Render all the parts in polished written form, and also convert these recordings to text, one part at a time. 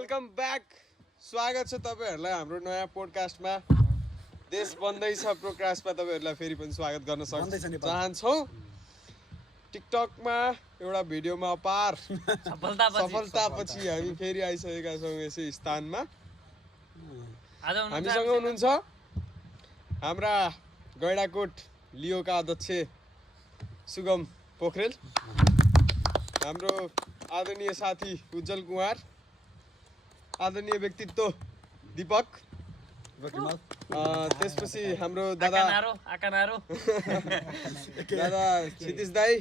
Welcome back. स्वागत छ तपाईहरुलाई हाम्रो नयाँ पोडकास्टमा। देश बन्दैछ प्रोडकास्टमा तपाईहरुलाई फेरि पनि स्वागत गर्न चाहन्छौँ। टिकटकमा एउटा भिडियोमा अपार सफलतापछि हामी फेरि आइसकेका छौँ यसै स्थानमा। हामीसँग हुनुहुन्छ हाम्रा गैडाकोट लियोका अध्यक्ष सुगम पोखरेल, हाम्रो आदरणीय साथी उज्जवल कुमार, आदरणीय व्यक्तित्व दीपक, त्यसपछि हाम्रो दादा दादा क्षितिज दाई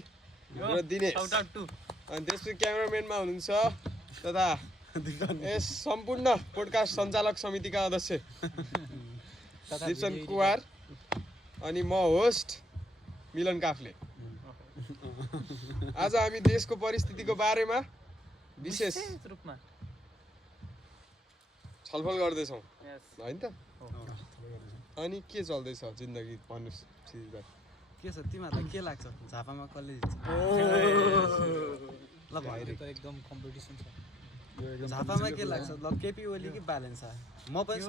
र दिनेश, अनि त्यसपछि क्यामेराम्यानमा हुनुहुन्छ तथा यस सम्पूर्ण पोडकास्ट सञ्चालक समितिका अध्यक्ष दिपसन कुमार, अनि म होस्ट मिलन काफ्ले। आज हामी देशको परिस्थितिको बारेमा विशेष रूपमा छलफल गर्दैछौँ हैन त। अनि के चल्दैछ जिन्दगी भन्नुस् सिधै के छ तिमीहरुलाई के लाग्छ झापामा कसले जित्छ? ल भाइ त एकदम कम्पिटिसन छ झापामा। के लाग्छ ल केपी ओली कि ब्यालेन्स आयो? म पनि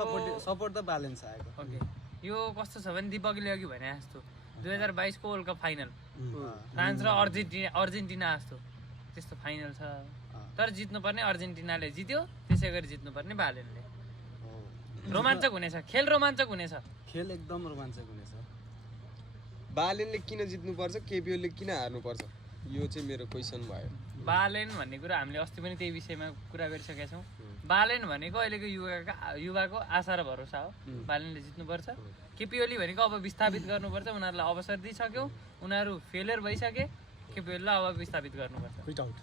सपोर्ट द ब्यालेन्स आएको। ओके, यो कस्तो छ भने दिपकले अघि भने जस्तो 2022 को वर्ल्ड कप फाइनल फ्रान्स र अर्जेन्टिना जस्तो त्यस्तो फाइनल छ। तर जित्नुपर्ने अर्जेन्टिनाले जित्यो, त्यसै गरी जित्नुपर्ने बालेनले। रोमाञ्चक हुनेछ, खेल रोमाञ्चक हुनेछ, खेल एकदम रोमाञ्चक हुनेछ। बालेनले किन जित्नुपर्छ, केपी ओलीले किन हार्नुपर्छ, यो चाहिँ मेरो क्वेसन भयो। बालेन भन्ने कुरा हामीले अस्ति पनि त्यही विषयमा कुरा गरिसकेका छौँ। बालेन भनेको अहिलेको युवाको आशा र भरोसा हो। बालेनले जित्नुपर्छ। केपी ओली भनेको अब विस्थापित गर्नुपर्छ। उनीहरूलाई अवसर दिइसक्यो, उनीहरू फेलियर भइसके, केपी ओलीलाई अब विस्थापित गर्नुपर्छ।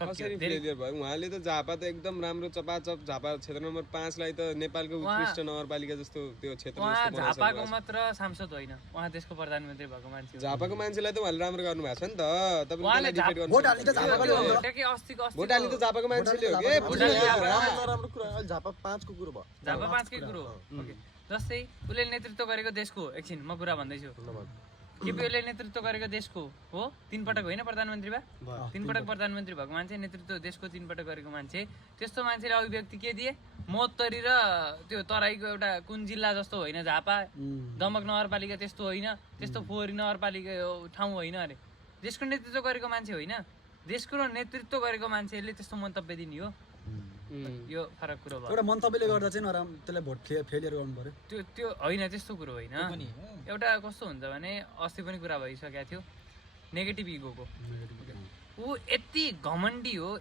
कसरी फेलियर भयो? उहाँले त झापा त एकदम राम्रो चपाचप, झापा क्षेत्र नम्बर 5 लाई त नेपालको उत्कृष्ट नगरपालिका जस्तो त्यो क्षेत्र जस्तो बनाइसक्नु। झापाको मात्र सांसद होइन, उहाँ देशको प्रधानमन्त्री भएको मान्छे हो। झापाको मान्छेलाई त उहाँले राम्रो गर्नु भएको छ नि त। तपाईले डिफेट गर्नु भोट हाल्नु त झापाको मान्छेले हो के? राम्रो कुरा अहिले झापा 5 को कुरो भयो। झापा 5 कै कुरो हो। ओके, जस्तै उसले नेतृत्व गरेको देशको, एकछिन म कुरा भन्दैछु, केपी ओलीले नेतृत्व गरेको देशको हो 3 पटक होइन प्रधानमन्त्री भए? 3 पटक प्रधानमन्त्री भएको मान्छे, नेतृत्व देशको 3 पटक गरेको मान्छे। त्यस्तो मान्छेले अभिव्यक्ति के दिए? महोत्तरी र त्यो तराईको एउटा कुन जिल्ला जस्तो होइन झापा, दमक नगरपालिका त्यस्तो होइन, त्यस्तो फोहोरी नगरपालिका ठाउँ होइन अरे। देशको नेतृत्व गरेको मान्छे होइन, देशको नेतृत्व गरेको मान्छेले त्यस्तो मन्तव्य दिने हो। यो फरक कुरो भयो। एउटा मन्तव्यले गर्दा चाहिँ त्यसलाई भोट फेलियर गर्नु पर्यो, त्यो होइन, त्यस्तो कुरो होइन। एउटा कस्तो हुन्छ भने अस्ति पनि कुरा भइसकेको थियो नेगेटिभ इगोको। ऊ यति घमण्डी हो,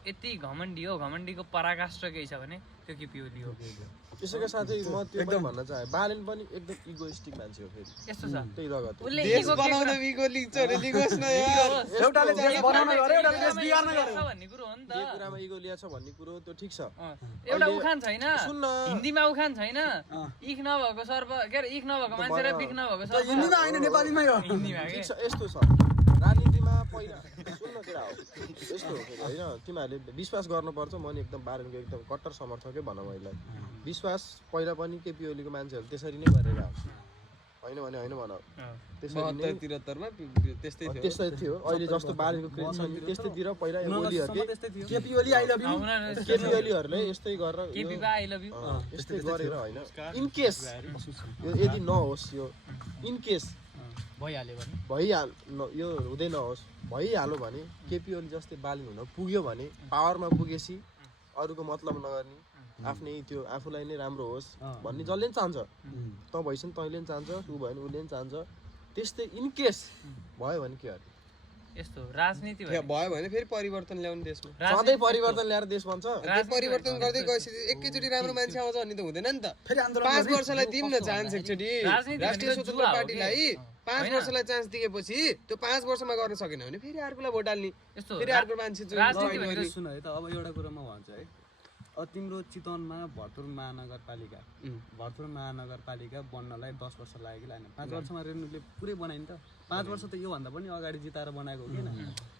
घमण्डीको पराकाष्ठ केही छ भने त्यो केपी ओली हो। त्यसैका साथै म त्यो एकदम भन्न चाहे बालेन पनि एकदम इगोइस्टिक मान्छे हो। फेरि यस्तो छ, त्यही रगत हो। देश बनाउन इगो लिन्छ रे, लिगोस् न यार। एउटाले देश बनाउन गरे, एउटाले देश बिगार्न गरे भन्ने कुरो हो नि त। के कुरामा इगो लिया छ भन्ने कुरो त्यो ठीक छ। एउटा उखान छैन, हिन्दीमा उखान छैन, इख नभएको सर्प के अरे, इख नभएको मान्छे र बिख नभएको सर्प। हिन्दीमा हैन नेपालीमै हो। हिन्दीमा ठीक छ, यस्तो छ राजनीतिमा पहिला सुन्न केटा हो यस्तो हो फेरि होइन। तिमीहरूले विश्वास गर्नुपर्छ। म नि एकदम बारेनको एकदम कट्टर समर्थकै भनौँ अहिले। विश्वास पहिला पनि केपी ओलीको मान्छेहरू त्यसरी नै गरेर होइन भने होइन भन, त्यसरी नै 73 मा त्यस्तै थियो। अहिले जस्तो बारेनको क्रेज छ नि त्यस्तैतिर पहिला ओलीहरुले KP Oli I love you, KP ओलीहरुले यस्तै गरेर केपी बा आई लभ यु यस्तै गरेर होइन। इन केस यदि नहोस्, यो इन केस यो हुँदै नहोस्, भइहाल्यो भने केपी ओली जस्तै बालिन हुन पुग्यो भने पावरमा पुगेपछि अरूको मतलब नगर्ने, आफ्नै त्यो आफूलाई नै राम्रो होस् भन्ने जसले पनि चाहन्छ। त भइसक्यो तैँले पनि चाहन्छ, ऊ भयो भने उसले पनि चाहन्छ। त्यस्तै इन केस भयो भने के अरे यस्तो राजनीति भयो भने फेरि परिवर्तन ल्याउने देशमा। सधैँ परिवर्तन ल्याएर देश बन्छ। परिवर्तन गर्दै गएपछि एकैचोटि राम्रो मान्छे आउँछ भन्ने त हुँदैन नि त। 5 वर्षलाई दिउँ न चान्स एकचोटि। राष्ट्रिय स्वतन्त्र पार्टीलाई 5 वर्षलाई चान्स दिएपछि त्यो 5 वर्षमा गर्न सकेन भने फेरि अर्कोलाई भोट हाल्ने, फेरि अर्को मान्छे सुन है त। अब एउटा कुरा म भन्छु है, तिम्रो चितवनमा भरतपुर महानगरपालिका बन्नलाई 10 वर्ष लाग्यो कि लागेन? 5 वर्षमा रेणुले पुरै बनाइन् त। 5 वर्ष त योभन्दा पनि अगाडि जिताएर बनाएको हो किन?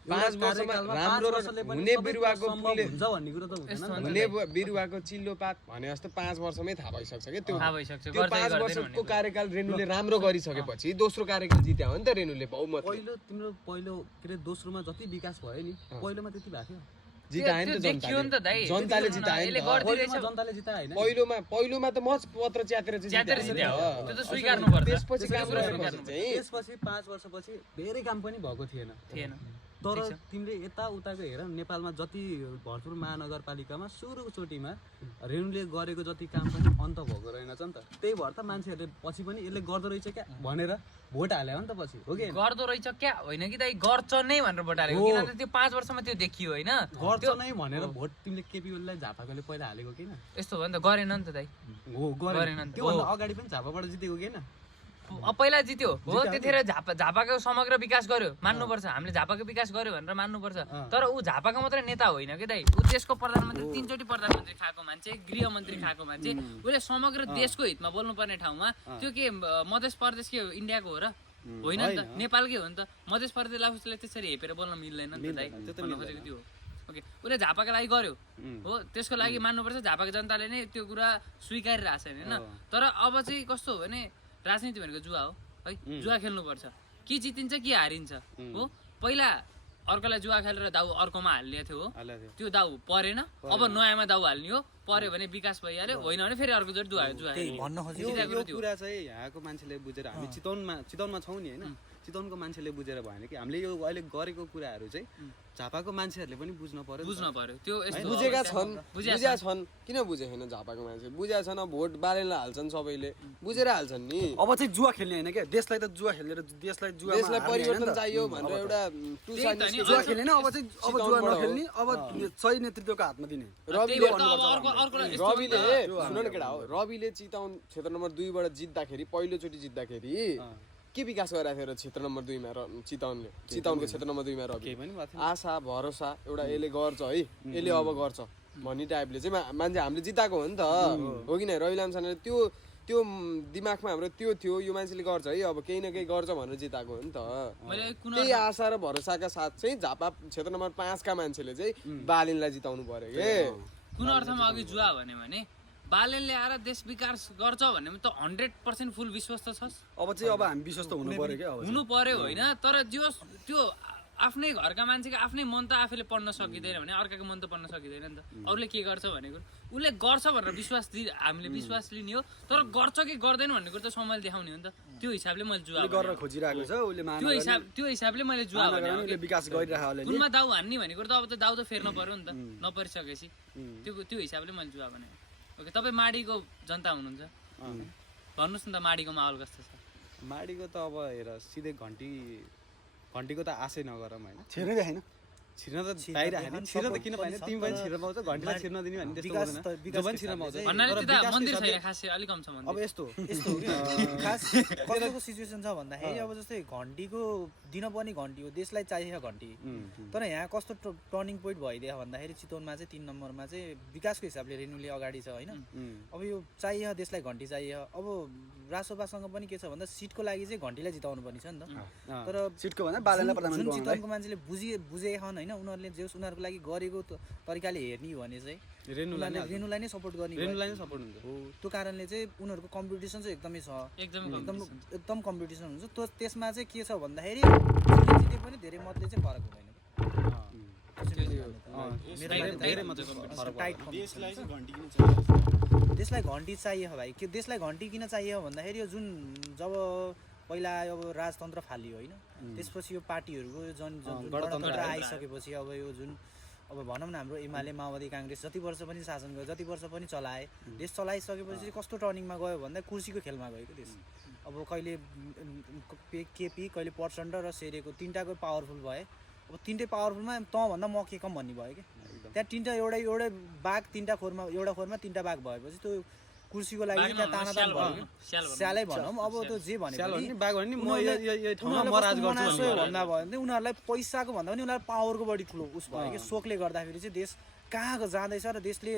5 वर्षमा राम्रो हुने बिरुवाको हुन्छ भन्ने कुरो त हुँदैन। हुने बिरुवाको चिल्लो पात भने जस्तो 5 वर्षमै थाहा भइसक्छ के त्यो। त्यो 5 वर्षको कार्यकाल रेणुले राम्रो गरिसकेपछि दोस्रो कार्यकाल जित्या हो नि त रेणुले बहुमत। पहिलो के अरे दोस्रोमा जति विकास भयो नि पहिलोमा त्यति भएको थियो। जितायो नि त देखियो नि त दाइ जनताले जितायो नि यसले त गर्दिरहेछ जनताले जितायो हैन पहिलोमा त मत पत्र च्यातेर चाहिँ ज्यादै जितायो जित्यो नि त। त्यो त स्वीकार्नुपर्छ त्यसपछि काम गरेपछि चाहिँ त्यसपछि 5 वर्षपछि धेरै काम पनि भएको थिएन थिएन तर तिमीले यताउताको हेर नेपालमा जति भरतपुर महानगरपालिकामा सुरुचोटिमा रेणुले गरेको जति काम पनि अन्त भएको रहेनछ नि त त्यही भएर त मान्छेहरूले पछि पनि यसले गर्दो रहेछ क्या भनेर भोट हाल्यो नि त पछि हो कि गर्दो रहेछ क्या होइन कि दाइ गर्छ नै भनेर भोट हालेको किनभने त्यो 5 वर्षमा त्यो देखियो होइन गर्छ नै भनेर भोट तिमीले केपी ओलीलाई झापाकोले पहिला हालेको किन यस्तो भयो नि त गरेन नि त दाइ हो गरेन गरेन नि त। त्योभन्दा अगाडि पनि झापाबाट जितेको किन पहिला जित्यो हो त्यतिखेर झापाको समग्र विकास गर्यो मान्नुपर्छ हामीले झापाको विकास गर्यो भनेर मान्नुपर्छ तर ऊ झापाको मात्रै नेता होइन कि दाइ ऊ देशको प्रधानमन्त्री 3 चोटि प्रधानमन्त्री खाएको मान्छे गृहमन्त्री खाएको मान्छे उसले समग्र देशको हितमा बोल्नुपर्ने ठाउँमा त्यो के मध्य प्रदेश के इन्डियाको हो र होइन नि त नेपालकै हो नि त मध्य प्रदेशलाई उसले त्यसरी हेपेर बोल्न मिल्दैन नि त दाइ भन्नु खोजेको त्यो हो ओके उसले झापाको लागि गर्यो हो त्यसको लागि मान्नुपर्छ झापाको जनताले नै त्यो कुरा स्वीकारिरहेको छैन होइन तर अब चाहिँ कस्तो हो भने राजनीति भनेको जुवा हो है जुवा खेल्नुपर्छ के जितिन्छ के हारिन्छ हो पहिला अर्कोलाई जुवा खेलेर दाउ अर्कोमा हालिएको थियो हो त्यो दाउ परेन अब नयाँमा दाउ हाल्ने हो पर्यो भने विकास भइहाल्यो होइन भने फेरि अर्को जोडी जुवा यो कुरा चाहिँ यहाँको मान्छेले बुझेर हामी चितवनमा छौँ नि होइन चितवनको मान्छेले बुझेर भएन कि हामीले यो अहिले गरेको कुराहरू चाहिँ झापाको मान्छेहरूले पनि बुझ्नु पर्यो त्यो बुझेका छन् किन बुझेको छैन झापाको मान्छे बुझेका छन् अब भोट बालेनलाई हाल्छन् सबैले बुझेर हाल्छन् नि अब चाहिँ जुवा खेल्ने होइन क्या देशलाई त जुवा खेलेर देशलाई परिवर्तन चाहियो भनेर एउटा जुवा खेल्ने अब चाहिँ अब जुवा नखेल्ने अब सही नेतृत्वको हातमा दिने रविले सुन न केटा हो रविले चितवन क्षेत्र नम्बर 2 बाट जित्दाखेरि पहिलोचोटि जित्दाखेरि के विकास गरिरहेको थियो र क्षेत्र नम्बर 2 मा चितवनको क्षेत्र नम्बर 2 मा रवि आशा भरोसा एउटा यसले गर्छ है यसले अब गर्छ भन्ने टाइपले चाहिँ मान्छे हामीले जिताएको हो नि त हो कि नै रवि लामछाने त्यो दिमागमा हाम्रो त्यो थियो यो मान्छेले गर्छ है अब केही न केही गर्छ भनेर जिताएको हो नि त त्यही आशा र भरोसाका साथ चाहिँ झापा क्षेत्र नम्बर 5 का मान्छेले चाहिँ बालिनलाई जिताउनु पर्यो के कुन अर्थमा अघि जुवा भन्यो भने बालेनले आएर देश विकास गर्छ भन्ने त 100% फुल विश्वास त छस् अब चाहिँ अब हामी विश्वास त हुनु पर्यो क्या हुनु पर्यो होइन तर त्यो आफ्नै घरका मान्छेको आफ्नै मन त आफूले पढ्न सकिँदैन भने अर्काको मन त पढ्न सकिँदैन नि त अरूले के गर्छ भनेको उसले गर्छ भनेर हामीले विश्वास लिने हो तर गर्छ कि गर्दैन भन्ने कुरो त समयले देखाउने हो नि त त्यो हिसाबले मैले जुवा गरेर खोजिरहेको छ उसले त्यो हिसाबले मैले जुवा भने विकास गरिरहेको अहिले कुनमा दाउ हान्ने भनेको त अब त दाउ त फेर्न पर्यो नि त नपरिसकेपछि त्यो हिसाबले मैले जुवा भने ओके तपाईँ माडीको जनता हुनुहुन्छ भन्नुहोस् न त माडीको माहौल कस्तो छ माडीको त अब हेर सिधै घन्टीको त आशै नगरौँ होइन छिर्नै होइन छिर्न त पाइरहेको छिर्न त किन पाइने तिमी पनि छिर्न पाउँछ घन्टीलाई छिर्न दिने भन्ने त्यस्तो हुँदैन जो पनि छिर्न पाउँछ मन्दिर छैन खासै अलि कम छ अब यस्तो खास कस्तो सिचुएसन छ भन्दाखेरि अब जस्तै घन्टीको दिनपर्ने घन्टी हो देशलाई चाहिएको घन्टी तर यहाँ कस्तो टर्निङ पोइन्ट भइदियो भन्दाखेरि चितवनमा चाहिँ 3 नम्बरमा चाहिँ विकासको हिसाबले रेणुले अगाडि छ होइन अब यो चाहियो देशलाई घन्टी चाहियो अब रासोपासँग पनि के छ भन्दा सिटको लागि चाहिँ घन्टीलाई जिताउनु पर्ने छ नि त तर सिटको भन्दा बालेनलाई प्रधानमन्त्री जुन चितवनको मान्छेले बुझेका छन् होइन उनीहरूले जे उनीहरूको लागि गरेको तरिकाले हेर्ने हो भने चाहिँ रेणुलाई नै सपोर्ट गर्ने हो त्यो कारणले चाहिँ उनीहरूको कम्पिटिसन चाहिँ एकदमै छ एकदम कम्पिटिसन हुन्छ त्यसमा चाहिँ के छ भन्दाखेरि जिते पनि धेरै मतले चाहिँ फरक हुँदैन देशलाई घन्टी चाहियो भाइ के देशलाई घन्टी किन चाहियो भन्दाखेरि यो जुन जब पहिला अब राजतन्त्र फालियो होइन त्यसपछि यो पार्टीहरूको गणतन्त्र आइसकेपछि अब यो जुन अब भनौँ न हाम्रो एमाले माओवादी काङ्ग्रेस जति वर्ष पनि शासन गर्यो जति वर्ष पनि चलाए देश चलाइसकेपछि कस्तो टर्निङमा गयो भन्दा कुर्सीको खेलमा गएको देश अब कहिले केपी कहिले प्रचण्ड र शेरेको तिनटाको पावरफुल भए अब तिनटै पावरफुलमा तँभन्दा म के कम भन्ने भयो कि त्यहाँ तिनटा एउटै बाघ तिनटा खोरमा एउटा खोरमा तिनटा बाघ भएपछि त्यो कुर्सीको लागि त्यहाँ तानातान भयो स्यालै भनौँ अब त्यो जे भने भन्दा भयो भने उनीहरूलाई पैसाको भन्दा पनि उनीहरूलाई पावरको बढी ठुलो उस भयो कि सोखले गर्दाखेरि चाहिँ देश कहाँ जाँदैछ र देशले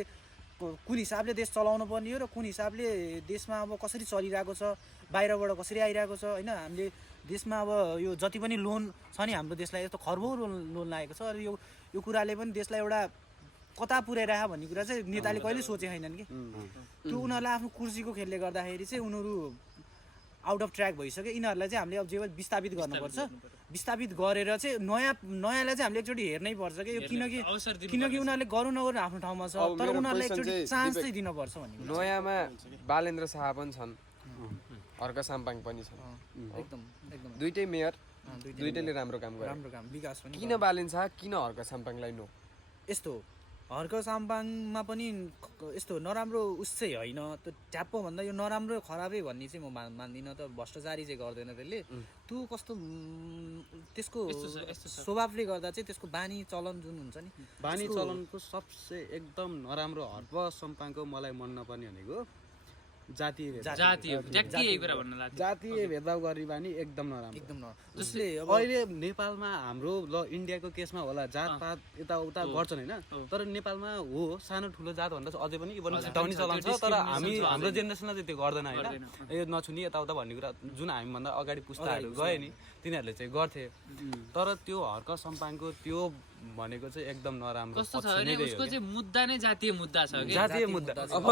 कुन हिसाबले देश चलाउनु पर्ने हो र कुन हिसाबले देशमा अब कसरी चलिरहेको छ बाहिरबाट कसरी आइरहेको छ होइन हामीले देशमा अब यो जति पनि लोन छ नि हाम्रो देशलाई यस्तो खर्बौँ लोन लागेको छ र यो कुराले पनि देशलाई एउटा कता पुर्याइरह भन्ने कुरा चाहिँ नेताले कहिले सोचेको छैनन् कि त्यो उनीहरूलाई आफ्नो कुर्सीको खेलले गर्दाखेरि चाहिँ उनीहरू आउट अफ ट्र्याक भइसक्यो यिनीहरूलाई चाहिँ हामीले अब जे विस्थापित गर्नुपर्छ विस्थापित गरेर चाहिँ नयाँलाई चाहिँ हामीले एकचोटि हेर्नै पर्छ कि यो किनकि उनीहरूले गर्नु नगर्नु आफ्नो ठाउँमा छ तर उनीहरूलाई एकचोटि चान्स चाहिँ दिनुपर्छ भन्ने नयाँमा बालेन्द्र शाह पनि छन् हर्क साम्पाङ पनि छन् एकदम दुईटै मेयर दुईटैले राम्रो काम गरे राम्रो काम विकास पनि किन बालेन्द्र शाह किन हर्क साम्पाङलाई नो यस्तो हर्क साम्पाङमा पनि यस्तो नराम्रो उस चाहिँ होइन त्यो ट्याप्पो भन्दा यो नराम्रो खराबै भन्ने चाहिँ म मान्दिनँ त भ्रष्टाचारी चाहिँ गर्दैन त्यसले त्यो कस्तो त्यसको स्वभावले गर्दा चाहिँ त्यसको बानी चलन जुन हुन्छ नि बानी चलनको सबसे एकदम नराम्रो हर्क साम्पाङको मलाई मन नपर्ने भनेको जातीय भेदभाव गर्ने बानी एकदम नराम्रो जसले अहिले नेपालमा हाम्रो ल इन्डियाको केसमा होला जातपात यताउता गर्छन् होइन तर नेपालमा हो सानो ठुलो जात भन्दा अझै पनि इभन छुट्याउने चलन छ तर हाम्रो जेनेरेसनले चाहिँ त्यो गर्दैन होइन यो नछुनी यताउता भन्ने कुरा जुन हामीभन्दा अगाडि पुस्ताहरू गए नि तिनीहरूले चाहिँ गर्थे तर त्यो हर्क साम्पाङको त्यो भनेको चाहिँ एकदम नराम्रो कस्तो छ भने उसको चाहिँ मुद्दा नै जातीय मुद्दा छ के जातीय मुद्दा अब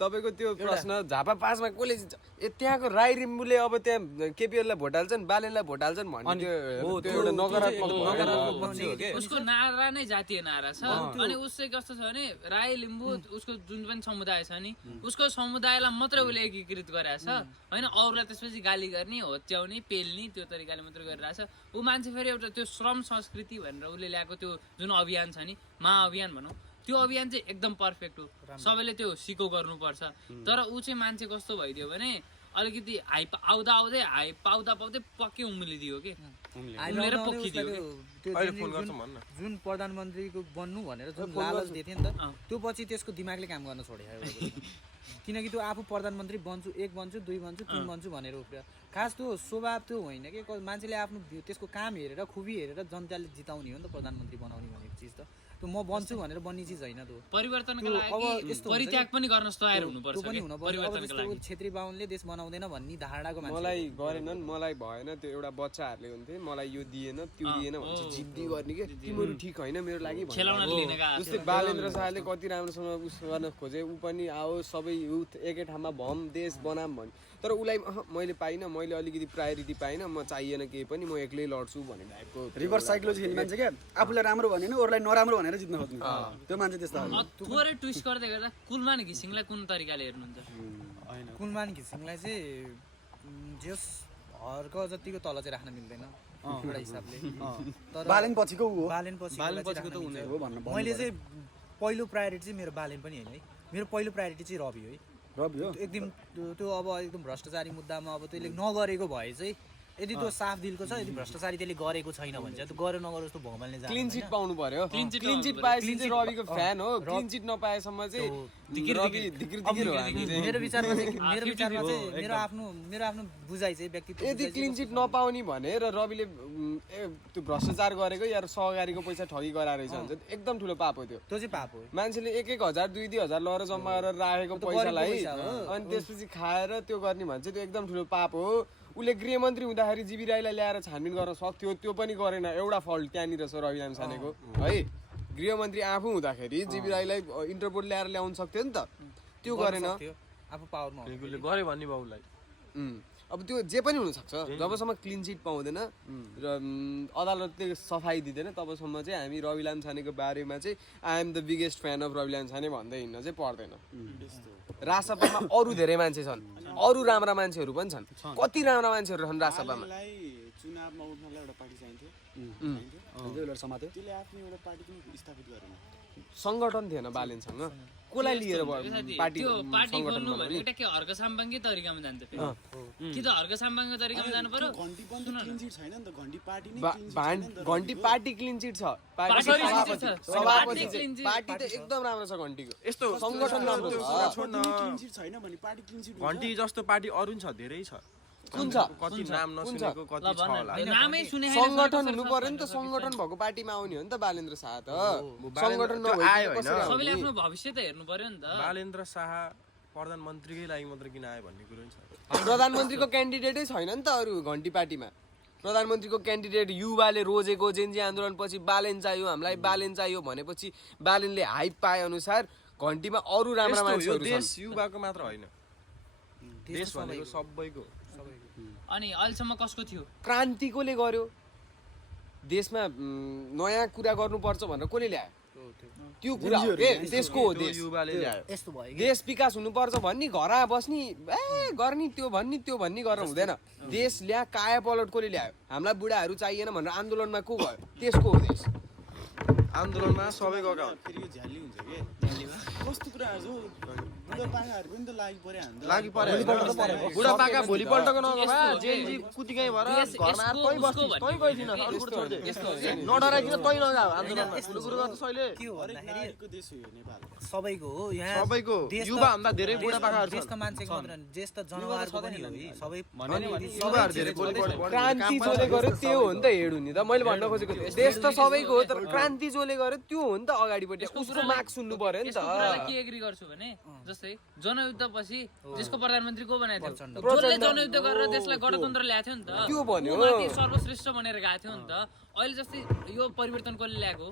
तपाईँको त्यो प्रश्न झापा पासमा कसले त्यहाँको राई रिम्बुले अब त्यहाँ केपिएललाई भोट हाल्छन् बालेनलाई भोट हाल्छन् भन्ने त्यो एउटा नकारात्मक उसको नारा नै जातीय नारा छ अनि उसले कस्तो छ भने राई लिम्बू उसको जुन पनि समुदाय छ नि उसको समुदायलाई मात्रै उसले एकीकृत गरेछ होइन अरूलाई त्यसपछि गाली गर्ने होच्याउने पेल्ने त्यो तरिकाले मात्रै गरिरहेछ ऊ मान्छे फेरि एउटा त्यो श्रम संस्कृति भनेर उसले ल्याएको त्यो जुन अभियान छ नि महाअभियान भनौँ त्यो अभियान चाहिँ एकदम पर्फेक्ट हो सबैले त्यो सिको गर्नुपर्छ तर ऊ चाहिँ मान्छे कस्तो भइदियो भने अलिकति हाइप हाइप पाउँदै पक्कै उम्लिदियो के उम्लेर पोखिदियो जुन प्रधानमन्त्रीको बन्नु भनेर जुन लालच दिएको थियो नि त त्यो पछि त्यसको दिमागले काम गर्न छोड्यो किनकि त्यो आफू प्रधानमन्त्री बन्छु 1 बन्छु 2 बन्छु 3 बन्छु भनेर उफ्रियो खास त्यो स्वभाव त्यो होइन कि मान्छेले आफ्नो त्यसको काम हेरेर खुबी हेरेर जनताले जिताउने हो नि त प्रधानमन्त्री बनाउने भनेको चिज त त्यो म बन्छु भनेर बन्ने चिज होइन त्यो परिवर्तनको लागि परित्याग पनि गर्न तयार हुनुपर्छ त्यो पनि हुनुपर्छ अब क्षेत्री बाहुनले देश बनाउँदैन भन्ने धारणाको मान्छे मलाई गरेनन् मलाई भएन त्यो एउटा बच्चाहरूले हुन्थे मलाई यो दिएन त्यो दिएन भन्छ जिद्दी गर्ने के तिमीहरू ठिक होइन मेरो लागि जस्तै बालेन्द्र शाहले कति राम्रोसँग उस गर्न खोजे ऊ पनि आओ सबै युथ एकै ठाउँमा भम देश बनाम भन्यो तर उसलाई मैले पाइनँ मैले अलिकति प्रायोरिटी पाइनँ म चाहिएन केही पनि म एक्लै लड्छु भन्ने टाइपको रिभर्स साइकोलोजी खेल्ने मान्छे क्या आफूलाई राम्रो भने नि अरूलाई नराम्रो भनेर जित्न खोज्नु त्यो मान्छे त्यस्तो थोरै ट्विस्ट गर्दै गर्दा कुलमान घिसिङलाई कुन तरिकाले हेर्नुहुन्छ कुलमान घिसिङलाई चाहिँ जस हर्क जतिको तल चाहिँ राख्न मिल्दैन एउटा हिसाबले तर बालेन पछिको ऊ हो बालेन पछिको त हुने हो भन्न मैले चाहिँ पहिलो प्रायोरिटी चाहिँ मेरो बालेन पनि होइन है मेरो पहिलो प्रायोरिटी चाहिँ रवि हो है रवि हो एकदम त्यो अब एकदम भ्रष्टाचारी मुद्दामा अब त्यसले नगरेको भए चाहिँ यदि त्यो साफ दिलको छ यदि भ्रष्टाचारी त्यसले गरेको छैन भने चाहिँ त्यो गरेर नगरोस् त भगवानले जान्छ क्लिन चिट पाउनु पर्यो क्लिन चिट पाएपछि चाहिँ रविको फ्यान हो क्लिन चिट नपाएसम्म चाहिँ रवि दिकिर हो हामी चाहिँ मेरो विचारमा चाहिँ मेरो आफ्नो बुझाइ चाहिँ व्यक्तित्व यदि क्लिन चिट नपाउने भने र रविले त्यो भ्रष्टाचार गरेको या सहकारीको पैसा ठगी गराएर रहेछ भने एकदम ठुलो पाप हो त्यो चाहिँ पाप हो मान्छेले 1,000 2,000 लगेर जम्मा गरेर राखेको पैसालाई अनि त्यसपछि खाएर त्यो गर्ने भने चाहिँ त्यो एकदम ठुलो पाप हो उसले गृहमन्त्री हुँदाखेरि जीवी राईलाई ल्याएर छानबिन गर्न सक्थ्यो त्यो पनि गरेन एउटा फल्ट त्यहाँनिर छ रवि लामिछानेको है गृहमन्त्री आफू हुँदाखेरि जीवी राईलाई इन्टरपोल ल्याएर ल्याउन सक्थ्यो नि त त्यो गरेन आफू पावरमा गरे भन्ने बाउलाई अब त्यो जे पनि हुनसक्छ जबसम्म क्लिन चिट पाउँदैन र अदालतले सफाई दिँदैन तबसम्म चाहिँ हामी रवि लामिछानेको बारेमा चाहिँ I am the biggest fan of Ravi Lamichhane भन्दै हिँड्न चाहिँ पर्दैन राजसभामा अरू धेरै मान्छे छन् अरू राम्रा मान्छेहरू पनि छन् कति राम्रा मान्छेहरू छन् राजसभामा चुनावमा उठ्नलाई एउटा पार्टी चाहिन्थ्यो त्यसले आफ्नो एउटा पार्टी पनि स्थापित गरेन संगठन थिएन बालेनसँग कसलाई लिएर पार्टी खोल्नु भने एउटा के हर्क साम्पाङकै तरिकामा जान्छ कि त हर्क साम्पाङको तरिकामा जानु पर्यो घन्टी पनि क्लिन चिट छैन नि त घन्टी पार्टी नै घन्टी पार्टी क्लिन चिट छ सभापति पार्टी त एकदम राम्रो छ घन्टीको यस्तो संगठन राम्रो छ क्लिन चिट छैन भने पार्टी क्लिन चिट घन्टी जस्तो पार्टी अरु छ धेरै छ कुन छ कति नाम नसुनेको कति छ होला नामै सुने संगठन हुनु पर्यो नि त संगठन भएको पार्टीमा आउने हो नि त बालेन्द्र शाह त संगठन आयो हैन सबैले आफ्नो भविष्य त हेर्नु पर्यो नि त बालेन्द्र शाह प्रधानमन्त्रीकै लागि मात्र किन आयो भन्ने कुरो छ प्रधानमन्त्रीको क्यान्डिडेटै छैन नि त अरू घन्टी पार्टीमा प्रधानमन्त्रीको क्यान्डिडेट युवाले रोजेको जेन्जी आन्दोलनपछि बालेन चाहियो हामीलाई बालेन चाहियो भनेपछि बालेनले हाइप पाए अनुसार घन्टीमा अरू राम्रा मान्छेहरू छन् देश युवाको मात्र होइन देश भनेको सबैको अनि अहिलेसम्म कसको थियो क्रान्तिकोले गर्यो देशमा नयाँ कुरा गर्नुपर्छ भनेर कसले ल्यायो त्यो कुरा हो के देशको हो देश युवाले ल्यायो यस्तो भयो देश विकास हुनुपर्छ भन्ने घर बस्ने गर्ने त्यो भन्ने गरेर हुँदैन देश ल्या काया पलट कसले ल्यायो हामीलाई बुढाहरू चाहिएन भनेर आन्दोलनमा को गयो त्यसको हो देश आन्दोलनमा सबै गएका हुन् फेरि यो झ्याली हुन्छ के कस्तो कुराहरू बुढापाकाहरू पनि त लागि पऱ्यो बुढापाका भोलिपल्टको नगमा जेनजी कुतिकै भएर घरमा तै बस्छ तै गइदिन अरु कुरो छोड्दे नडराइकिन तै नजाऊ आन्दोलनमा ठुलो कुरो गर्छ अहिले के हो भन्दाखेरि नारीको देश हो यो नेपाल सबैको हो यहाँ सबैको देश त- युवा भन्दा धेरै बुढापाकाहरू देश छन् त मान्छेको मात्र होइन, देश त जनावरको पनि हो है सबै युवाहरू धेरै भोलिपल्ट क्रान्ति जसले गर्यो त्यो हो नि त हेड हुने त मैले भन्न खोजेको देश त सबैको हो तर क्रान्ति जसले गर्यो त्यो हो नि त अगाडिपट्टि उसको माग सुन्नु पर्यो नि त यसको कुरालाई के एग्री गर्छु भने जस्तै जनयुद्धपछि देशको प्रधानमन्त्री को बनाएको थियो जसले जनयुद्ध गरेर देशलाई गणतन्त्र ल्याएको थियो नि त त्यो भन्यो। ऊ माथि सर्वश्रेष्ठ भनेर गएको थियो नि त अहिले जस्तै यो परिवर्तन कसले ल्याएको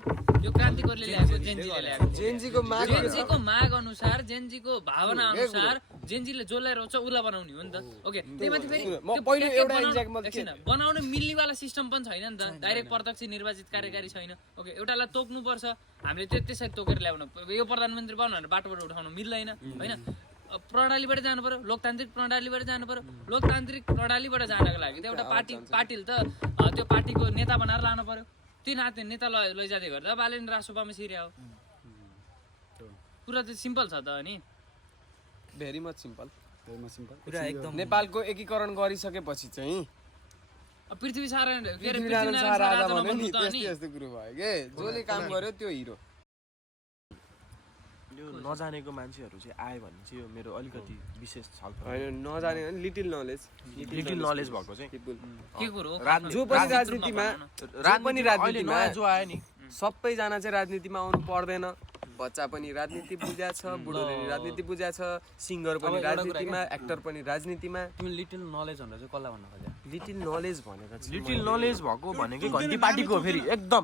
यो क्रान्ति कसले ल्याएको जेनजीले ल्याएको जेनजीको माग जेनजीको माग अनुसार जेनजीको भावना अनुसार जेनजीले जसलाई रोज्छ उसलाई बनाउने हो नि त ओके त्यही माथि फेरि म त्यो पहिलो के एउटा बनाउनु- example एकछिन, बनाउन मिल्नेवाला सिस्टम पनि छैन नि त डाइरेक्ट प्रत्यक्ष निर्वाचित कार्यकारी छैन ओके एउटालाई तोक्नुपर्छ हामीले त्यसरी तोकेर ल्याउनु यो प्रधानमन्त्री बनाउनु भनेर बाटोबाट उठाउनु मिल्दैन होइन प्रणालीबाट जानु पर्यो लोकतान्त्रिक प्रणालीबाट जानु पर्यो लोकतान्त्रिक प्रणालीबाट जानको लागि त एउटा पार्टीले त त्यो पार्टीको नेता बनाएर लानु पर्यो त्यो नाते नेता लैजाँदै गर्दा बालेन रासोपामा सिर्या हो कुरा त सिम्पल छ त अनि भेरी मच सिम्पल कुरा एकदम नेपालको एकीकरण गरिसकेपछि चाहिँ पृथ्वी सारा के अरे पृथ्वीनारायण शाह पृथ्वीनारायण राजा शाह भन्यो नि नबन्नु त अनि त्यस्तो कुरो भयो के जसले काम गर्यो त्यो हिरो यो नजानेको मान्छेहरू चाहिँ आयो भने चाहिँ यो मेरो अलिकति विशेष छलफल होइन नजाने लिटिल नलेज लिटिल नलेज भएको चाहिँ के कुरो हो? जो पनि राजनीतिमा अहिले नयाँ जो आयो नि सबैजना चाहिँ राजनीतिमा आउनु पर्दैन बच्चा पनि राजनीति बुझ्या छ बुढोले राजनीति बुझ्या छ सिङ्गर पनि राजनीतिमा एक्टर पनि राजनीतिमा तिमी लिटल नलेज भनेर चाहिँ कसलाई भन्न खोज्या लिटिल नलेज भनेको चाहिँ लिटिल नलेज भएको भनेकै घन्टी पार्टीको हो फेरि एकदम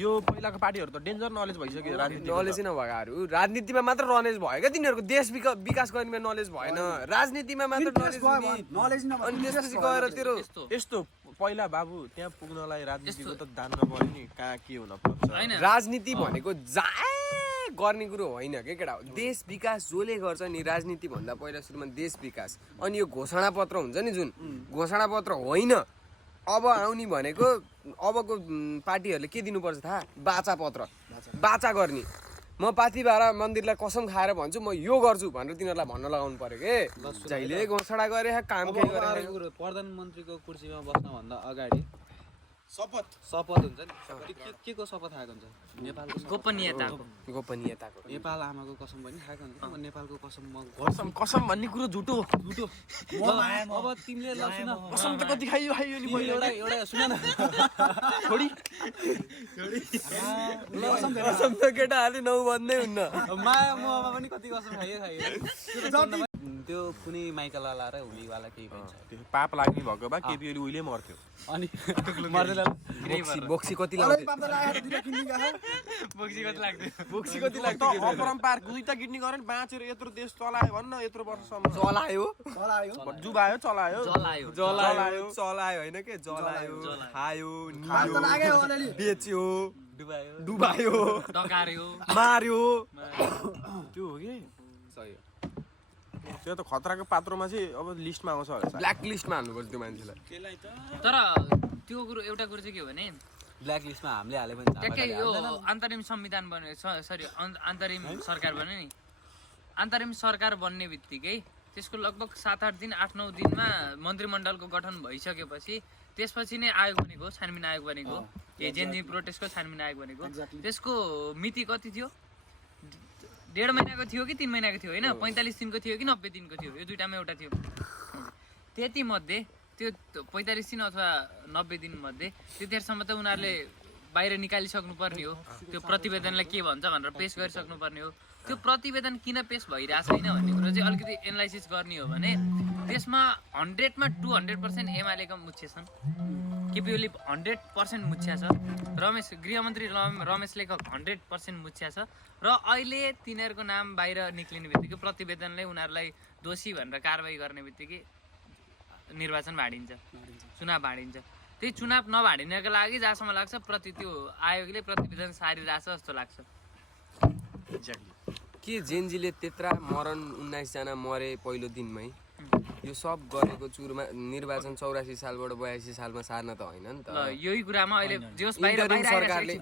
यो पहिलाको पार्टीहरू त डेन्जर नलेज भइसक्यो राजनीति नलेजै नभएकाहरू राजनीतिमा मात्र नलेज भयो क्या तिनीहरूको देश विकास गर्नेमा नलेज भएन राजनीतिमा मात्र नलेज अनि त्यसपछि गएर तेरो यस्तो पहिला बाबु त्यहाँ पुग्नलाई राजनीतिको त जान्न पर्यो नि कहाँ के हुन पर्छ होइन राजनीति भनेको गर्ने कुरो होइन के केटा हो देश विकास जसले गर्छ नि राजनीति भन्दा पहिला सुरुमा देश विकास अनि यो घोषणा पत्र हुन्छ नि जुन घोषणा पत्र होइन अब आउने भनेको अबको पार्टीहरूले के दिनुपर्छ थाहा बाचा पत्र बाचा गर्ने म पाथिभारा मन्दिरलाई कसम खाएर भन्छु म यो गर्छु भनेर तिनीहरूलाई भन्न लगाउनु पर्यो के जहिले घोषणा गरे काम के गरे प्रधानमन्त्रीको कुर्सीमा बस्नभन्दा अगाडि शपथ हुन्छ नि के को शपथ खाएको हुन्छ नेपालको गोपनीयताको गोपनीयताको नेपाल आमाको कसम पनि खाएको हुन्छ म नेपालको कसम म कसम भन्ने कुरो झुटो अब तिमीले ल सुन कसम त कति खाइयो नि तिमीले एउटा सुन न छोडी कसम त केटाहरूले नौ भन्दै हुन्न माया मोहमा पनि कति कसम खायो त्यो कुनै माइकला लाएर हुलीवाला केही पनि छ त्यो पाप लाग्ने भएको भए केपी ओली उहिले मर्थ्यो अनि मर्दैन बोक्सी कति लाग्थ्यो बोक्सी कति लाग्थ्यो बोक्सी कति त लाग्थ्यो अपरम्पार दुईटा किडनी गरे नि बाँचेर यत्रो देश चलायो भन्न यत्रो वर्षसम्म चलायो जुबायो चलायो जलायो होइन के जलायो खायो नियो बेच्यो डुबायो डकार्यो मार्यो त्यो हो कि सही हो त्यो त खतराको पात्रोमा चाहिँ अब लिस्टमा आउँछ होला ब्ल्याक लिस्टमा हाल्नुपर्छ त्यो मान्छेलाई तर त्यो कुरो एउटा कुरो चाहिँ के हो भने ब्ल्याक लिस्टमा हामीले हाले पनि ट्याक्कै यो अन्तरिम संविधान बन्ने सरी अन्तरिम सरकार बन्यो नि अन्तरिम सरकार बन्ने बित्तिकै त्यसको लगभग 7-8 दिन 8-9 दिनमा मन्त्रीमण्डलको गठन भइसकेपछि त्यसपछि नै आयोग बनेको छानबिन आयोग बनेको जेनजी प्रोटेस्टको छानबिन आयोग बनेको त्यसको मिति कति थियो 1.5 महिनाको थियो कि 3 महिनाको थियो होइन 45 दिनको थियो कि 90 दिनको थियो यो दुइटामा एउटा थियो त्यति मध्ये त्यो 45 दिन अथवा 90 दिन मध्ये त्यतिसम्म त उनीहरूले बाहिर निकालिसक्नु पर्ने हो त्यो प्रतिवेदनलाई के भन्छ भनेर पेश गरिसक्नु पर्ने हो त्यो प्रतिवेदन किन पेश भइरहेको छैन भन्ने कुरो चाहिँ अलिकति एनालाइसिस गर्ने हो भने त्यसमा 100मा 200% एमालेका मुख्य छन् केपी ओली 100% मुख्य छ गृहमन्त्री रमेश लेखक 100% मुख्य छ र अहिले तिनीहरूको नाम बाहिर निक्लिने बित्तिकै प्रतिवेदनले उनीहरूलाई दोषी भनेर कारवाही गर्ने बित्तिकै निर्वाचन भाँडिन्छ चुनाव भाँडिन्छ त्यही चुनाव नभाडिनको लागि जहाँसम्म लाग्छ त्यो आयोगले प्रतिवेदन सारिरहेछ जस्तो लाग्छ। के जेनजीले त्यत्रा मरण 19 जना मरे पहिलो दिनमै यो सब गरेको चुरमा निर्वाचन 84 सालबाट 82 सालमा सार्न त होइन नि त। यही कुरामा अहिले जस बाहिर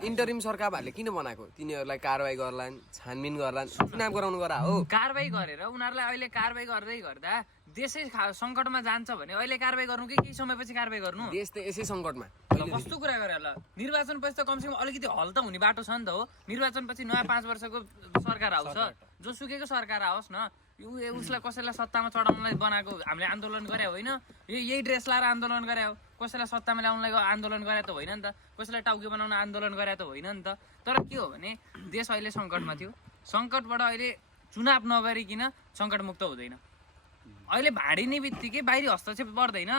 इन्टरिम सरकारहरूले किन बनाएको? तिनीहरूलाई कारबाही गर्लान्, छानबिन गर्लान्, चुनाव गराउनु गरा हो। कारबाही गरेर उनीहरूलाई अहिले कारबाही गर्दै गर्दा देशै सङ्कटमा जान्छ भने अहिले कारबाही गर्नु कि केही समयपछि कारबाही गर्नु? देश त यसै सङ्कटमा। कस्तो कुरा गरेर ल निर्वाचन पछि त कमसेकम अलिकति हल त हुने बाटो छ नि त हो। निर्वाचन पछि नयाँ 5 वर्षको सरकार आउँछ, जोसुकैको सरकार आओस् न, उसलाई कसैलाई सत्तामा चढाउनलाई बनाएको हामीले आन्दोलन गरे होइन, यही ड्रेस लाएर आन्दोलन गरे हो। कसैलाई सत्तामा ल्याउनलाई आन्दोलन गरे त होइन नि त, कसैलाई टाउके बनाउन आन्दोलन गरे त होइन नि त। तर के हो भने देश अहिले सङ्कटमा थियो, सङ्कटबाट अहिले चुनाव नगरिकन सङ्कटमुक्त हुँदैन। अहिले भाडिने बित्तिकै बाहिरी हस्तक्षेप पर्दैन।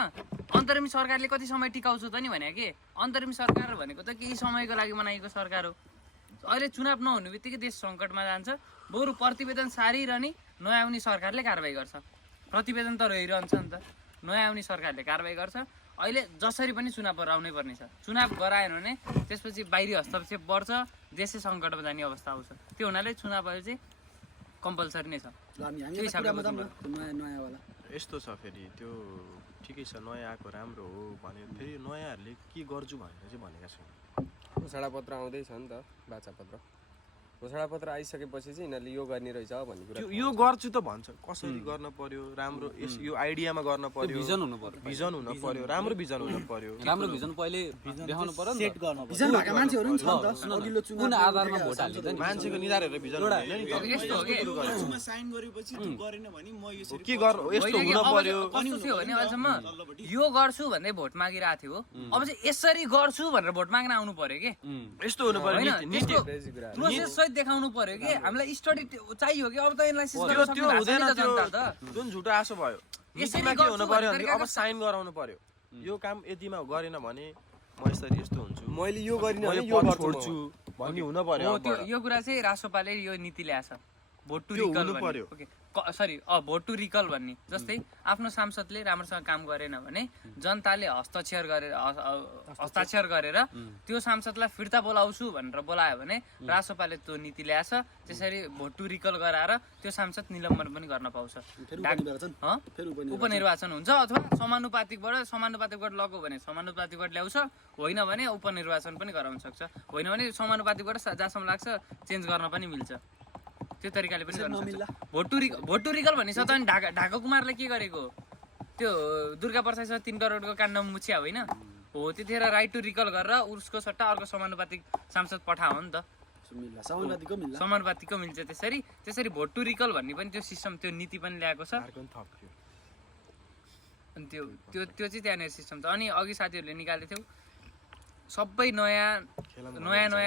अन्तरिम सरकारले कति समय टिकाउँछ त नि भने कि अन्तरिम सरकार भनेको त केही समयको लागि बनाएको सरकार हो। अहिले चुनाव नहुने बित्तिकै देश सङ्कटमा जान्छ। बरु प्रतिवेदन सारिरहने नयाँ आउने सरकारले कारबाही गर्छ। प्रतिवेदन त रहिरहन्छ नि त, नयाँ आउने सरकारले कारबाही गर्छ। अहिले जसरी पनि चुनाव गराउनै पर्ने छ। चुनाव गराएन भने त्यसपछि बाहिरी हस्तक्षेप बढ्छ, देशै सङ्कटमा जाने अवस्था आउँछ। त्यो हुनाले चुनाव अहिले चाहिँ कम्पलसरी नै छ। यस्तो छ फेरि त्यो ठिकै छ, नयाँ आएको राम्रो हो भने फेरि नयाँहरूले के गर्छु भनेर चाहिँ भनेका छन्। घोषणापत्र आउँदैछ नि त, बाचापत्र। घोषणापत्र आइसकेपछि चाहिँ यिनीहरूले यो गर्ने रहेछ भन्ने कुरा। यो गर्छु त भन्छ, कसरी गर्न पर्यो, राम्रो यो आइडियामा गर्न पर्यो, भिजन हुनु पर्यो, भिजन हुनु पर्यो, राम्रो भिजन हुनु पर्यो, राम्रो भिजन पहिले देखाउनु पर्यो नि त। भिजन भएका मान्छेहरू नि छ नि त, अघिल्लो कुन आधारमा भोट हाल्छ नि मान्छेको निधार हेरेर भिजन हुँदैन नि। यस्तो हो कि यसमा साइन गरेपछि त्यो गरेन भने म यसरी के गर्नु यस्तो हुन पर्यो। कस्तो थियो भने अहिलेसम्म यो गर्छु भन्दै भोट मागिरहेको थियो, अब चाहिँ यसरी गर्छु भनेर भोट माग्न आउनु पर्यो कि यस्तो हुनु पर्यो होइन, नीति। त्यसको प्रोसेस सहित देखाउनु पर्यो कि हामीलाई स्टडी चाहियो कि अब त एनालाइसिस गर्न त्यो हुँदैन, त्यो जुन झुटो आशा भयो। नीतिमा के हुनु पर्यो भने अब साइन गराउनु पर्यो, यो काम यतिमा गरेन भने म यसरी यस्तो हुन्छु, मैले यो गरिन भने यो यो छोड्छु भन्ने हुन पर्यो। हो त्यो यो कुरा चाहिँ रासोपाले यो नीति ल्याछ, भोट टु रिकल भन्ने। ओके सरी भोट टु रिकल भन्ने। जस्तै आफ्नो सांसदले राम्रोसँग काम गरेन भने जनताले हस्ताक्षर गरेर त्यो सांसदलाई फिर्ता बोलाउँछु भनेर बोलायो भने रासोपाले त्यो नीति ल्याछ। त्यसरी भोट टु रिकल गराएर त्यो सांसद निलम्बन पनि गर्न पाउँछ। उपनिर्वाचन हुन्छ अथवा समानुपातिकबाट लगो भने समानुपातिकबाट ल्याउँछ, होइन भने उपनिर्वाचन पनि गराउन सक्छ, होइन भने समानुपातिकबाट जहाँसम्म लाग्छ चेन्ज गर्न पनि मिल्छ। त्यो तरिकाले पनि गर्न सक्छ। भोट टु रिकल भन्ने छ त। अनि ढाका कुमारले के गरेको त्यो दुर्गा प्रसादसँग 3 करोडको काण्ड मुछ्या होइन हो, त्यतिखेर राइट टु रिकल गरेर उसको सट्टा अर्को समानुपातिक सांसद पठाओ नि त, समानुपातिकको मिल्छ। त्यसरी भोट टु रिकल भन्ने पनि त्यो सिस्टम, त्यो नीति पनि ल्याएको छ। अनि त्यो चाहिँ त्यहाँनिर सिस्टम छ। अनि अघि साथीहरूले निकालेको थियो सबै नयाँ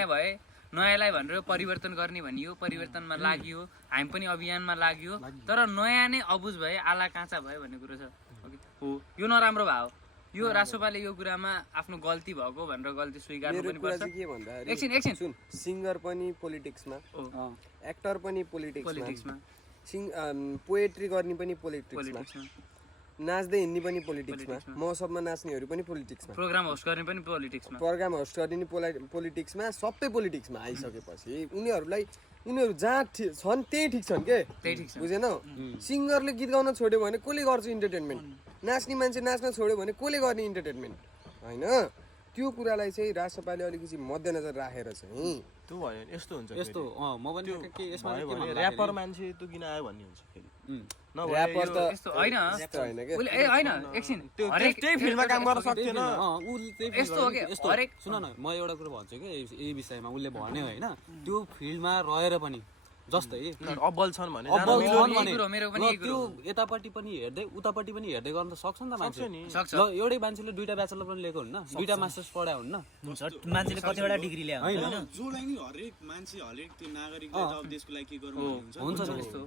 भए, नयाँलाई भनेर परिवर्तन गर्ने भनियो, परिवर्तनमा लाग्यो, हामी पनि अभियानमा लाग्यो। तर नयाँ नै अबुझ भए, आला काँचा भयो भन्ने कुरो छ। हो यो नराम्रो भयो। यो रासोपाले यो कुरामा आफ्नो गल्ती भएको भनेर गल्ती स्वीकार्नु पनि पर्छ। एकछिन सुन, सिङ्गर पनि पोलिटिक्समा, एक्टर पनि पोलिटिक्समा, पोएट्री गर्ने पनि पोलिटिक्समा, नाच्दै हिँड्ने पनि पोलिटिक्समा, मौसममा नाच्नेहरू पनि पोलिटिक्समा, प्रोग्राम होस्ट गर्ने पनि पोलिटिक्समा, प्रोग्राम होस्ट गर्ने पोलिटिक्समा, सबै पोलिटिक्समा आइसकेपछि उनीहरू जहाँ छन् त्यही ठिक छन् के, बुझेन? सिङ्गरले गीत गाउन छोड्यो भने कसले गर्छ इन्टरटेनमेन्ट? नाच्ने मान्छे नाच्न छोड्यो भने कसले गर्ने इन्टरटेनमेन्ट? होइन, त्यो कुरालाई चाहिँ रासोपाले अलिकति मध्यनजर राखेर चाहिँ त्यो भयो यस्तो हुन्छ। यस्तो म पनि के यसमा ऱ्यापर मान्छे त्यो किन आयो भन्ने हुन्छ फेरि। ऱ्यापर त यस्तो होइन के होइन एकछिन त्यही फिल्डमा काम गर्न सक्थेन। यस्तो हो कि हरेक सुन न, म एउटा कुरो भन्छु कि यही विषयमा उसले भन्यो होइन, त्यो फिल्डमा रहेर पनि जस्तै अब्बल छन् भने त्यो यतापट्टि पनि हेर्दै उतापट्टि पनि हेर्दै गर्न त सक्छ नि त मान्छे। ल एउटै मान्छेले 2टा ब्याचलर पनि लिएको हुन्न, 2टा मास्टर्स पढायो हुन्न, मान्छेले कतिवटा डिग्री ल्यायो होइन, जोलाई नि हरेक मान्छे हरेक त्यो नागरिकले अब देशको लागि के गर्नु हुन्छ त्यस्तो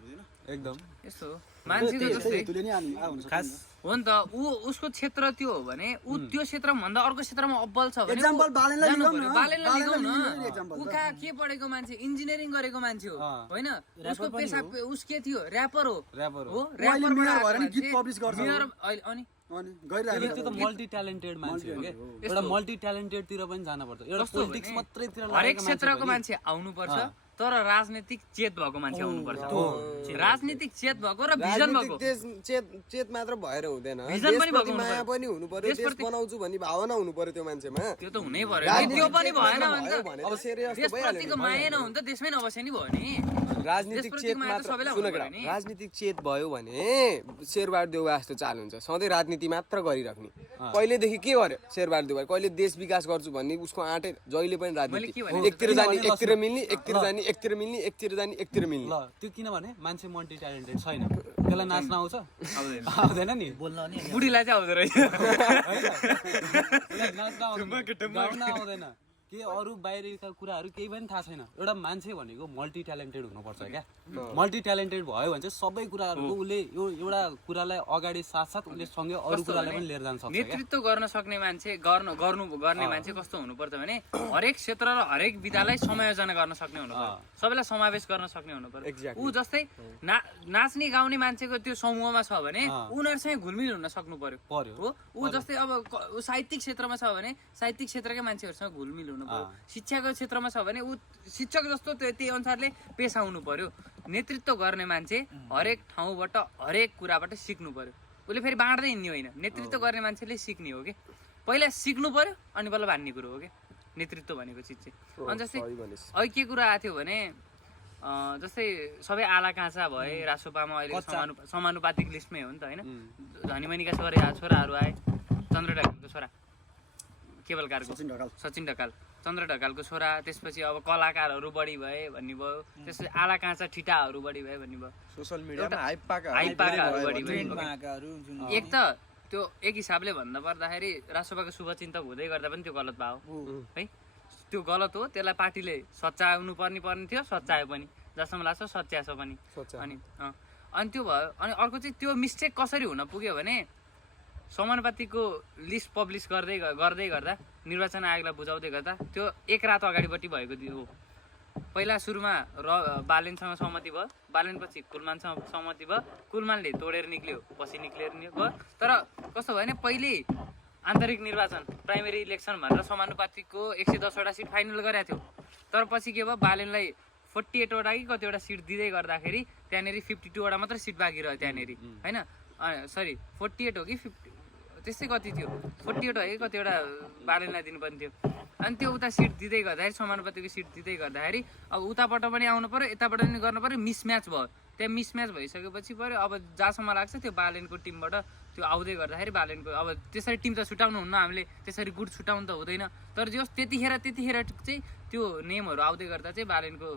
एकदम यस्तो मान्छेको जस्तै खास हो नि त। उसको क्षेत्र त्यो हो भने त्यो क्षेत्रमा भन्दा अर्को क्षेत्रमा अब्बल छ भने बालेनलाई लिगौ न। उ कहाँ के पढेको मान्छे, इन्जिनियरिङ गरेको मान्छे हो होइन, उसको पेसा उस के थियो, ऱ्यापर हो। ऱ्यापर अनि अनि गइरहेको त्यो त मल्टी ट्यालेन्टेड मान्छे हो के एउटा मल्टी ट्यालेन्टेड तिर पनि जानुपर्छ एउटा पोलिटिक्स मात्रैतिर हरेक क्षेत्रको मान्छे आउनुपर्छ तर राजनीतिक चेत भएको मान्छे आउनुपर्छ राजनीतिक चेत भएको र भिजन भएको चेत मात्र भएर हुँदैन भिजन पनि देशप्रति माया पनि हुनु पर्यो देश बनाउँछु भन्ने भावना हुनु पर्यो त्यो मान्छेमा त्यो त हुनै पर्यो त्यो पनि भएन भने अब serious त भइहाल्यो देशप्रतिको माया नहुन त देशमै नबसे नि भयो नि राजनीतिक चेत मात्र सुन केटा राजनीतिक चेत भयो भने शेरबहादुर देउवा जस्तो चाल हुन्छ सधैँ राजनीति मात्र गरिराख्ने पहिलेदेखि के गर्यो शेरबहादुर देउवा कहिले देश विकास गर्छु भन्ने उसको आँटे जहिले पनि राजनीति एकतिर जाने एकतिर मिल्ने एकतिर जाने एकतिर मिल्ने एकतिर जाने एकतिर मिल्ने ल त्यो किनभने मान्छे मल्टी ट्यालेन्टेड छैन त्यसलाई नाच्न आउँछ आउँदैन नि बोल्न नि बुढीलाई चाहिँ आउँदो रहेछ नाच्न आउँदैन के अरू बाहिरका कुराहरू केही पनि थाहा छैन एउटा मान्छे भनेको मल्टी ट्यालेन्टेड हुनुपर्छ क्या मल्टी ट्यालेन्टेड भयो भने चाहिँ सबै कुराहरूको उसले यो एउटा कुरालाई अगाडि साथसाथ उसले सँगै अरू कुरालाई पनि लिएर जान सक्छ नेतृत्व गर्न सक्ने मान्छे गर्ने मान्छे कस्तो हुनुपर्छ भने हरेक क्षेत्र र हरेक विधालाई समायोजना गर्न सक्ने हुनुपर्छ सबैलाई समावेश गर्न सक्ने हुनुपर्छ ऊ जस्तै नाच्ने गाउने मान्छेको त्यो समूहमा छ भने उनीहरूसँग घुलमिल हुन सक्नु पर्यो हो ऊ जस्तै अब साहित्यिक क्षेत्रमा छ भने साहित्यिक क्षेत्रकै मान्छेहरूसँग घुलमिल हुनु पर्यो शिक्षाको क्षेत्रमा छ भने ऊ शिक्षक जस्तो त्यही अनुसारले पेसा हुनु पर्यो नेतृत्व गर्ने मान्छे हरेक ठाउँबाट हरेक कुराबाट सिक्नु पर्यो उसले फेरि बाँड्दै हिँड्ने होइन नेतृत्व गर्ने मान्छेले सिक्ने हो कि पहिला सिक्नु पर्यो अनि बल्ल भान्ने कुरो हो कि नेतृत्व भनेको चिज चाहिँ अनि जस्तै अहिले के कुरा आएको थियो भने जस्तै सबै आला काँचा भए रासोपामा अहिले समानुपातिक लिस्टमै हो नि त होइन धनीमनीका छोराहरू आए चन्द्र ढकालको छोरा केवल कारको सचिन ढकाल चन्द्र ढकालको छोरा त्यसपछि अब कलाकारहरू बढी भए भन्ने भयो त्यसपछि आला काँचा ठिटाहरू बढी भए भन्ने भयो सोशल मिडियामा हाइप पाकाहरू बढी भए एक त त्यो एक हिसाबले भन्दा पर्दाखेरि राष्ट्रसभाको शुभचिन्तक हुँदै गर्दा पनि त्यो गलत भयो है त्यो गलत हो त्यसलाई पार्टीले सच्याउनु पर्ने थियो सच्यायो पनि जसम्म लाग्छ सच्याछ पनि अनि त्यो भयो अनि अर्को चाहिँ त्यो मिस्टेक कसरी हुन पुग्यो भने समानुपातिको लिस्ट पब्लिस गर्दै गर्दा निर्वाचन आयोगलाई बुझाउँदै गर्दा त्यो एक रात अगाडिपट्टि भएको हो पहिला सुरुमा बालेनसँग सहमति भयो बालेनपछि कुलमानसँग सहमति भयो कुलमानले तोडेर निक्ल्यो पछि निक्लेर गयो तर कस्तो भयो भने पहिले आन्तरिक निर्वाचन प्राइमेरी इलेक्सन भनेर समानुपातिकको 110 वटा सिट फाइनल गरेको थियो तर पछि के भयो बालेनलाई 48 वटा कि कतिवटा सिट दिँदै गर्दाखेरि त्यहाँनिर 52 वटा मात्र सिट बाँकी रह्यो त्यहाँनिर होइन सरी 48 हो कि 50 त्यस्तै कति थियो 48 हो कि कतिवटा बालेनलाई दिनुपर्ने थियो अनि त्यो उता सिट दिँदै गर्दाखेरि समानुपातिको सिट दिँदै गर्दाखेरि अब उताबाट पनि आउनु पर्यो यताबाट पनि गर्नु पर्यो मिसम्याच भयो त्यहाँ मिसम्याच भइसकेपछि पर्यो अब जहाँसम्म लाग्छ त्यो बालेनको टिमबाट त्यो आउँदै गर्दाखेरि बालेनको अब त्यसरी टिम त छुटाउनु हुन्न हामीले त्यसरी गुट छुटाउनु त हुँदैन तर जस त्यतिखेर चाहिँ त्यो नेमहरू आउँदै गर्दा चाहिँ बालेनको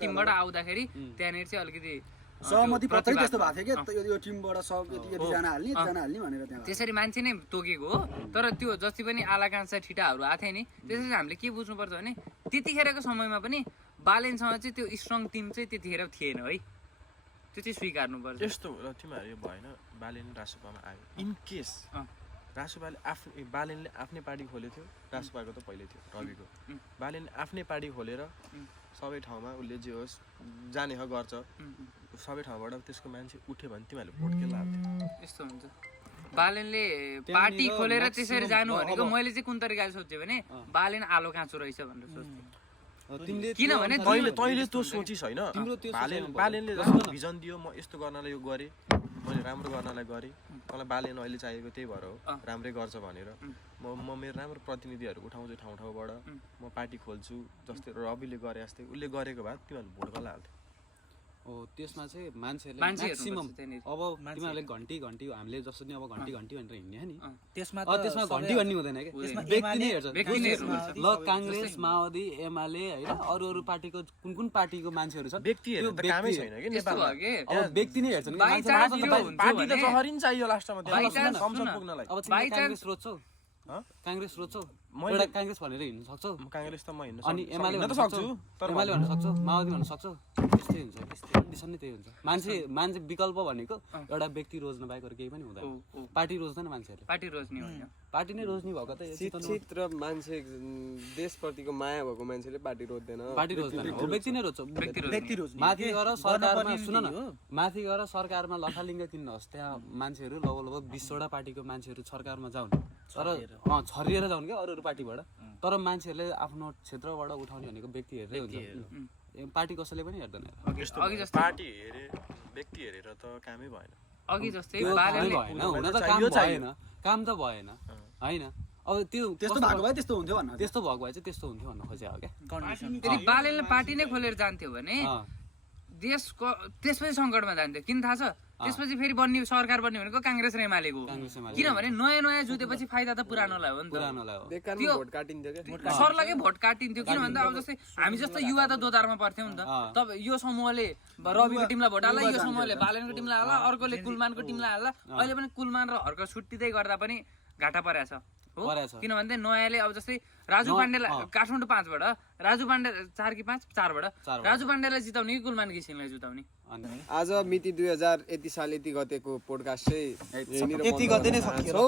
टिमबाट आउँदाखेरि त्यहाँनिर चाहिँ अलिकति सहमति पत्रै त्यस्तो भएको थियो कि यो टिमबाट सब यति जना हाल्ने भनेर त्यहाँ त्यसरी मान्छे नै तोकेको हो तर त्यो जति पनि आला काँचा ठिटाहरू आएको थियो नि त्यसरी हामीले के बुझ्नुपर्छ भने त्यतिखेरको समयमा पनि बालेनसँग चाहिँ त्यो स्ट्रङ टिम चाहिँ त्यतिखेर थिएन है त्यो चाहिँ स्वीकार्नुपर्छ यस्तो तिमीहरू यो भएन बालेन रासोपामा आयो इन केस रासोपाले बालेनले आफ्नै पार्टी खोलेको थियो रासोपाको त पहिले थियो रविको बालेनले आफ्नै पार्टी खोलेर सबै ठाउँमा उसले जे होस् जाने हो गर्छ सबै ठाउँबाट त्यसको मान्छे उठ्यो भने तिमीहरूले भोट के लाग्थ्यो यस्तो हुन्छ बालेनले पार्टी खोलेर त्यसरी जानु भनेको मैले चाहिँ कुन तरिकाले सोचेँ भने बालेन आलो काँचो रहेछ भनेर सोच्थेँ किनभने तैँले त्यो सोचिस् होइन बालेनले जस्तो भिजन दियो म यस्तो गर्नलाई यो गरेँ मैले राम्रो गर्नलाई गरेँ मलाई बालेन अहिले चाहिएको त्यही भएर हो राम्रै गर्छ भनेर म मेरो राम्रो प्रतिनिधिहरू उठाउँछु ठाउँबाट म पार्टी खोल्छु जस्तै रविले गरे जस्तै उसले गरेको भए तिमीहरूले भोट गर्ला हाल्थ्यो हो त्यसमा चाहिँ मान्छेहरूले म्याक्सिमम अब तिमीहरूले घन्टी हामीले जस्तो नि अब घन्टी भनेर हिँड्ने नि त्यसमा घन्टी भन्ने हुँदैन कि व्यक्ति नै हेर्छ ल काङ्ग्रेस माओवादी एमाले होइन अरू पार्टीको कुन पार्टीको मान्छेहरू छ व्यक्तिहरू त कामै छैन कि नेपालमा अब व्यक्ति नै हेर्छन् पार्टी त जहरिन चाहियो लास्टमा संसद पुग्नलाई अब काङ्ग्रेस रोज्छौ एउटा काङ्ग्रेस भनेर हिँड्न सक्छौ काङ्ग्रेस त म हिँड्न अनि एमाले हिँड्न त भन्न सक्छु सक्छौ तर एमाले भन्न सक्छौ माओवादी भन्न सक्छौ त्यस्तै हुन्छ कन्डिसन नै त्यही हुन्छ मान्छे विकल्प भनेको एउटा व्यक्ति रोज्न बाहेक अरू केही पनि हुँदैन पार्टी रोज्दैन मान्छेहरूले पार्टी रोज्ने होइन पार्टी नै रोज्ने भएको त शिक्षित र मान्छे देशप्रतिको माया भएको मान्छेले पार्टी रोज्दैन पार्टी रोज्दैन हो व्यक्ति नै रोज्छ व्यक्ति रोज्ने माथि गएर सरकारमा पर्ने सुन त्यही हो। न माथि गएर सरकारमा लथालिङ्ग किन्नुहोस् त्यहाँ मान्छेहरू लगभग 20वटा पार्टीको मान्छेहरू सरकारमा जाउन् तर छरिएर जाउन् क्या अरू पार्टीबाट तर मान्छेहरूले आफ्नो क्षेत्रबाट उठाउने भनेको व्यक्ति हेरेरै हुन्छ पार्टी कसैले पनि हेर्दैन अघि जस्तै पार्टी हेरे व्यक्ति हेरेर त कामै भएन अघि जस्तै त्यो बालेले भएन हुन त काम त भएन होइन अब त्यो त्यस्तो भएको भए त्यस्तो हुन्थ्यो भन्न त्यस्तो भएको भए चाहिँ त्यस्तो हुन्थ्यो भन्न खोजेको हो क्या यदि बालेले पार्टी नै खोलेर जान्थ्यो भने देशको त्यसपछि सङ्कटमा जान्थ्यो किन थाहा छ त्यसपछि फेरि बन्ने सरकार बन्ने भनेको काङ्ग्रेस र एमालेको हो। किनभने नयाँ नयाँ जुतेपछि फाइदा त पुरानोलाई हो नि त पुरानोलाई हो बेकारमा भोट काटिन्थ्यो क्या सरलाकै भोट काटिन्थ्यो किन भन्दा अब जस्तै हामी जस्तो युवा त दोधारमा पर्थ्यौँ नि त तब यो समूहले रविको टिमलाई भोट हाल्ला यो समूहले बालेनको टिमलाई हाल्ला अर्कोले कुलमानको टिमलाई हाल्ला अहिले पनि कुलमान र हर्क छुट्टिँदै गर्दा पनि घाटा परेछ हो किन भन्दा नयाँले अब जस्तै राजु पाण्डेलाई काठमाडौँ 5बाट राजु पाण्डे 4 कि 5 4बाट राजु पाण्डेलाई जिताउने कि कुलमान घिसिङलाई जिताउने आज मिति 2000 यति साल यति गतेको पोडकास्ट चाहिँ यति गते नै सकियो।